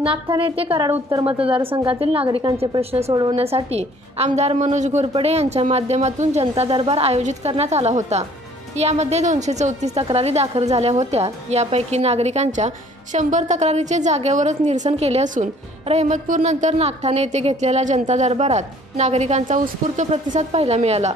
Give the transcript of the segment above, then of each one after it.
नागठाणे येथे कराड उत्तर मतदारसंघातील नागरिकांचे प्रश्न सोडवण्यासाठी आमदार मनोज घोरपडे यांच्या माध्यमातून जनता दरबार आयोजित करण्यात आला होता। यामध्ये 234 तक्रारी दाखल झाल्या होत्या। यापैकी नागरिकांच्या 100 तक्रारीचे जागेवरच निरसन केले असून रहमतपूर नंतर नागठाणे येथे घेतलेल्या जनता दरबारात नागरिकांचा उत्स्फूर्त प्रतिसाद पाहायला मिळाला।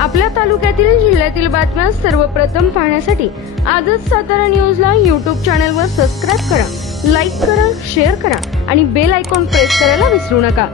आपल्या तालुक्यातील जिल्ह्यातील बातम्या सर्वप्रथम पाहण्यासाठी आजच सातारा न्यूजला YouTube चॅनलवर सबस्क्राइब करा, लाईक करा, शेअर करा आणि बेल आयकॉन प्रेस करायला विसरू नका।